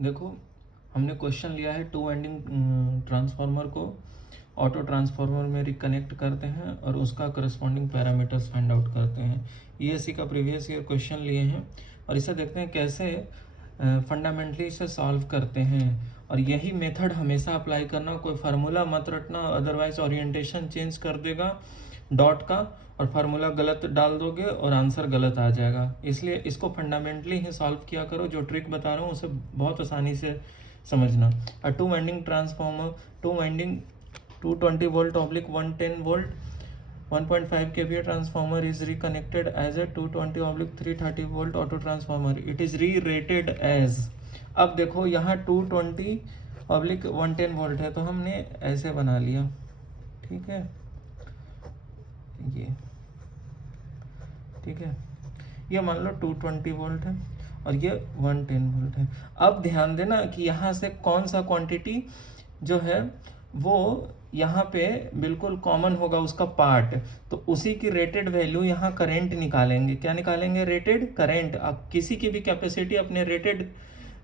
देखो, हमने क्वेश्चन लिया है टू वाइंडिंग ट्रांसफार्मर को ऑटो ट्रांसफार्मर में रिकनेक्ट करते हैं और उसका करस्पॉन्डिंग पैरामीटर्स फाइंड आउट करते हैं। ईएससी का प्रीवियस ईयर क्वेश्चन लिए हैं और इसे देखते हैं कैसे फंडामेंटली इसे सॉल्व करते हैं। और यही मेथड हमेशा अप्लाई करना, कोई फार्मूला मत रटना, अदरवाइज ओरिएंटेशन चेंज कर देगा डॉट का और फार्मूला गलत डाल दोगे और आंसर गलत आ जाएगा। इसलिए इसको फंडामेंटली ही सॉल्व किया करो। जो ट्रिक बता रहा हूँ उसे बहुत आसानी से समझना। A two winding transformer, two winding 220 volt oblique 110 volt 1.5 kVA transformer is reconnected as a 220 oblique 330 volt auto transformer. It is re-rated as, अब देखो यहाँ 220 oblique 110 volt है तो हमने ऐसे बना लिया, ठीक है, ये ठीक है, ये मान लो 220 वोल्ट है और ये 110 वोल्ट है। अब ध्यान देना कि यहाँ से कौन सा क्वांटिटी जो है वो यहाँ पे बिल्कुल कॉमन होगा, उसका पार्ट, तो उसी की रेटेड वैल्यू यहाँ करंट निकालेंगे। क्या निकालेंगे? Rated current. अब किसी की भी कैपेसिटी अपने रेटेड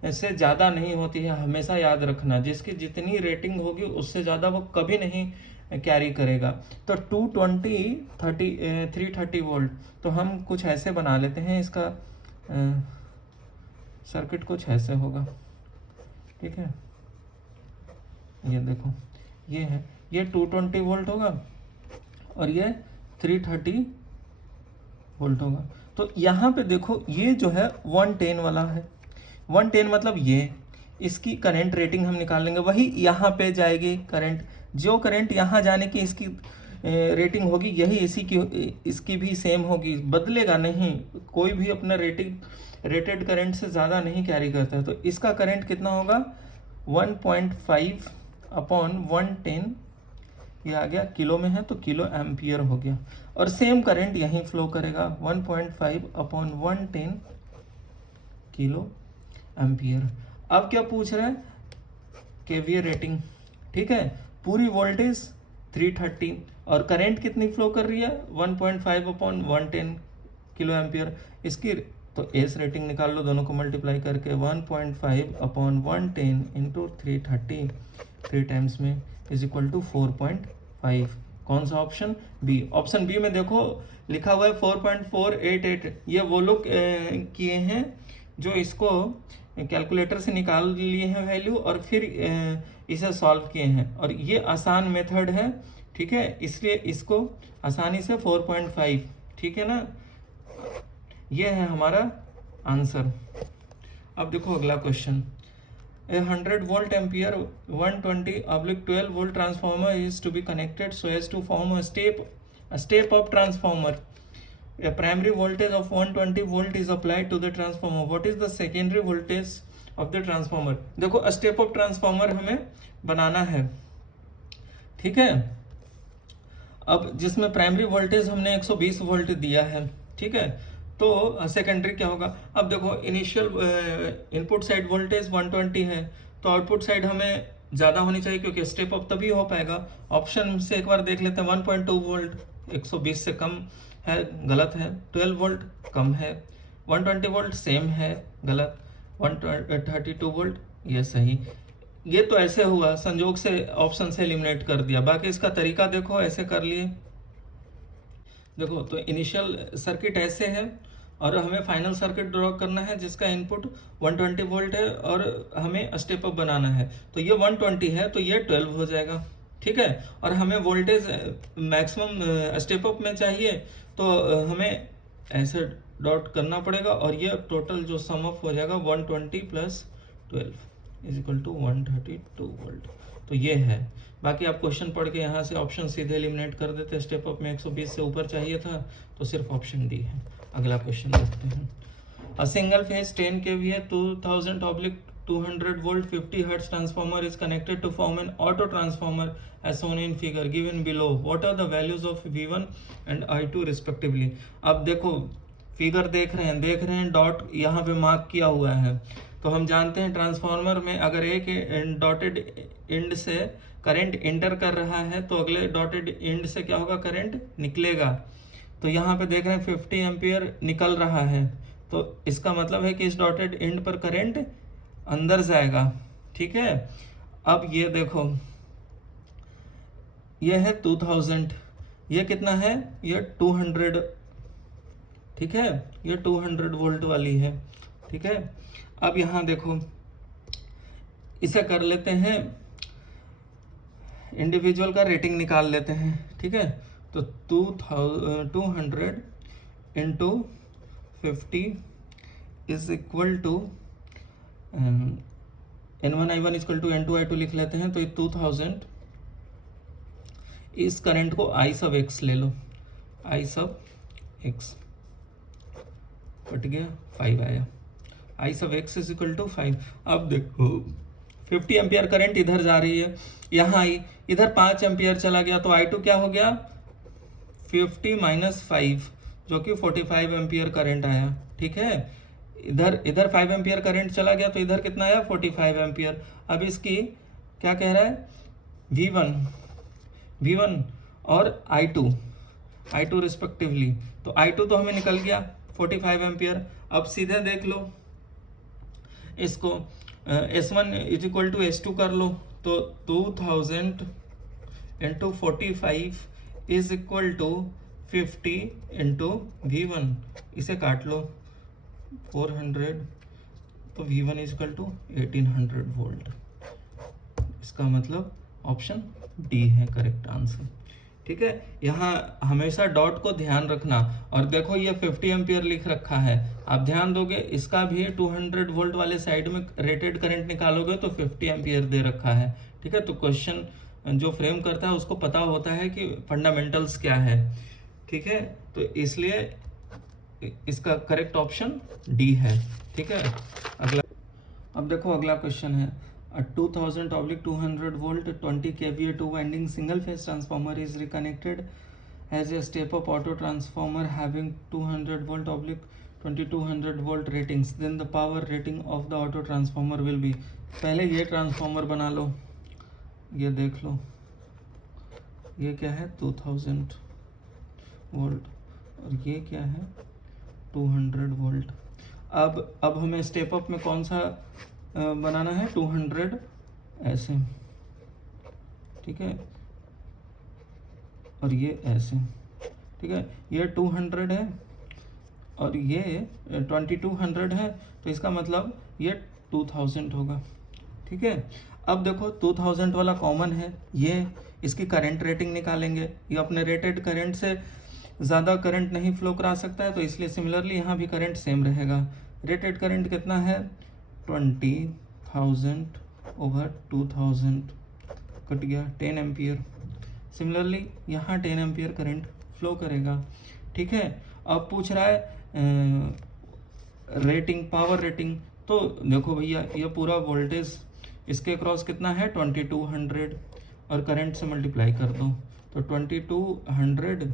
से ज़्यादा नहीं होती है, हमेशा याद रखना। जिसकी जितनी रेटिंग होगी उससे ज़्यादा वो कभी नहीं कैरी करेगा। तो 330 वोल्ट, तो हम कुछ ऐसे बना लेते हैं, इसका सर्किट कुछ ऐसे होगा, ठीक है। ये देखो, ये है, ये 220 वोल्ट होगा और ये 330 वोल्ट होगा। तो यहाँ पे देखो, ये जो है 110 वाला है। 110 मतलब ये, इसकी करंट रेटिंग हम निकाल लेंगे, वही यहाँ पे जाएगी करंट। जो करंट यहाँ जाने की इसकी रेटिंग होगी, यही इसी की, इसकी भी सेम होगी, बदलेगा नहीं। कोई भी अपना रेटेड करंट से ज़्यादा नहीं कैरी करता है। तो इसका करंट कितना होगा? 1.5 अपॉन 110, ये आ गया किलो में है तो किलो एम्पियर हो गया। और सेम करंट यहीं फ्लो करेगा, 1.5 अपॉन 110 किलो एम्पियर। अब क्या पूछ रहा है? केवीए रेटिंग, ठीक है। पूरी वोल्टेज 330 और करंट कितनी फ्लो कर रही है? 1.5 अपॉन 110 किलो एम्पियर। इसकी तो एस रेटिंग निकाल लो, दोनों को मल्टीप्लाई करके। 1.5 अपॉन 110 इंटू 330 3 टाइम्स में इज इक्वल टू 4.5। कौन सा ऑप्शन? बी। ऑप्शन बी में देखो लिखा हुआ है 4.488। ये वो लोग किए हैं जो इसको कैलकुलेटर से निकाल लिए हैं वैल्यू और फिर इसे सॉल्व किए हैं। और ये आसान मेथड है, ठीक है, इसलिए इसको आसानी से 4.5, ठीक है ना। ये है हमारा आंसर। अब देखो अगला question. A 100 volt ampere 120/12 volt transformer is to be connected so as to form a step up transformer. A primary voltage of 120 volt is applied to the transformer. What is the secondary voltage of the transformer? देखो step up transformer हमें बनाना है, ठीक है। अब जिसमें primary voltage हमने 120 volt दिया है, ठीक है, तो सेकेंडरी क्या होगा? अब देखो इनिशियल इनपुट साइड वोल्टेज 120 है तो आउटपुट साइड हमें ज़्यादा होनी चाहिए क्योंकि स्टेप अप तभी हो पाएगा। ऑप्शन से एक बार देख लेते हैं। 1.2 वोल्ट 120 से कम है, गलत है। 12 वोल्ट कम है। 120 वोल्ट सेम है, गलत। 132 वोल्ट ये सही। ये तो ऐसे हुआ, संजोग से ऑप्शन से एलिमिनेट कर दिया। बाकी इसका तरीका देखो, ऐसे कर लिए। देखो तो इनिशियल सर्किट ऐसे है और हमें फाइनल सर्किट ड्रॉ करना है जिसका इनपुट 120 वोल्ट है और हमें स्टेप अप बनाना है। तो ये 120 है तो ये 12 हो जाएगा, ठीक है। और हमें वोल्टेज मैक्सिमम स्टेप अप में चाहिए तो हमें ऐसे डॉट करना पड़ेगा और ये टोटल जो सम अप हो जाएगा 120 plus 12 is equal to 132 volt. तो ये है। बाकी आप क्वेश्चन पढ़ के यहाँ से ऑप्शन सीधे एलिमिनेट कर देते। स्टेप अप में 120 से ऊपर चाहिए था तो सिर्फ ऑप्शन डी है। अगला क्वेश्चन देखते हैं। A single phase 10 kVA 2000/200 volt 50 hertz transformer is connected to form an auto transformer as shown in figure given below. What are the values of V1 and I2 respectively? अब देखो figure देख रहे हैं, dot यहाँ पे mark किया हुआ है। तो हम जानते हैं ट्रांसफार्मर में अगर एक डॉटेड एंड से करंट एंटर कर रहा है तो अगले डॉटेड एंड से क्या होगा? करंट निकलेगा। तो यहाँ पे देख रहे हैं 50 एम्पियर निकल रहा है, तो इसका मतलब है कि इस डॉटेड एंड पर करंट अंदर जाएगा, ठीक है। अब ये देखो, ये है 2000, ये कितना है, ये 200, ठीक है, ये 200 वोल्ट वाली है, ठीक है। अब यहाँ देखो, इसे कर लेते हैं, इंडिविजुअल का रेटिंग निकाल लेते हैं, ठीक है। तो 200 into 50 is equal to N1I1 equal to N2I2 लिख लेते हैं। तो 2000, इस करंट को I सब x ले लो, I सब x कट गया, 5 आया, I सब x इज इक्वल टू 5। अब देखो 50 एम्पियर करंट इधर जा रही है, यहाँ आई, इधर 5 एम्पियर चला गया, तो I2 क्या हो गया, 50 माइनस 5, जो कि 45 एम्पियर करंट आया, ठीक है। इधर 5 एम्पियर करंट चला गया, तो इधर कितना आया, 45 एम्पियर। अब इसकी क्या कह रहा है, V1 और I2 रिस्पेक्टिवली। तो I2 तो हमें निकल गया 45 एम्पियर। अब सीधे देख लो इसको, S1 is equal to S2 कर लो, तो 2000 into 45 is equal to 50 into V1, इसे काट लो 400, तो V1 is equal to 1800 volt. इसका मतलब ऑप्शन डी है करेक्ट आंसर, ठीक है। यहाँ हमेशा डॉट को ध्यान रखना। और देखो ये 50 एम्पियर लिख रखा है, आप ध्यान दोगे, इसका भी 200 वोल्ट वाले साइड में रेटेड करंट निकालोगे तो 50 एम्पियर दे रखा है, ठीक है। तो क्वेश्चन जो फ्रेम करता है उसको पता होता है कि फंडामेंटल्स क्या है, ठीक है। तो इसलिए इसका करेक्ट ऑप्शन डी है, ठीक है। अगला, अब देखो अगला क्वेश्चन है, a 2000/200 volt 20 kVA 2 winding single phase transformer is reconnected as a step up auto transformer having 200 volt/2200 volt ratings, then the power rating of the auto transformer will be। पहले ये ट्रांसफॉर्मर बना लो, ये देख लो, ये क्या है 2000 volt और ये क्या है 200 वोल्ट। अब हमें स्टेप अप में कौन सा बनाना है, 200 ऐसे, ठीक है, और ये ऐसे, ठीक है। ये 200 है और ये 2200 है, तो इसका मतलब ये 2000 होगा, ठीक है। अब देखो 2000 वाला कॉमन है, ये इसकी करंट रेटिंग निकालेंगे, ये अपने रेटेड करंट से ज़्यादा करंट नहीं फ्लो करा सकता है, तो इसलिए सिमिलरली यहाँ भी करंट सेम रहेगा। रेटेड करंट कितना है, 20,000 ओवर 2000 कट गया 10 एम्पियर। सिमिलरली यहाँ 10 एम्पियर करंट फ्लो करेगा, ठीक है। अब पूछ रहा है रेटिंग, पावर रेटिंग, तो देखो भैया ये पूरा वोल्टेज इसके क्रॉस कितना है 2200 और करंट से मल्टीप्लाई कर दो, तो 2200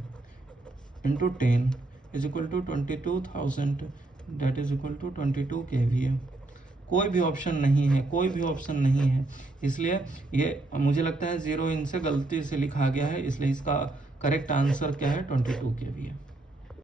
into 10 is equal to 22,000, that is equal to 22 kVA। कोई भी ऑप्शन नहीं है, कोई भी ऑप्शन नहीं है, इसलिए ये मुझे लगता है 0 इनसे गलती से लिखा गया है, इसलिए इसका करेक्ट आंसर क्या है 22 kVA।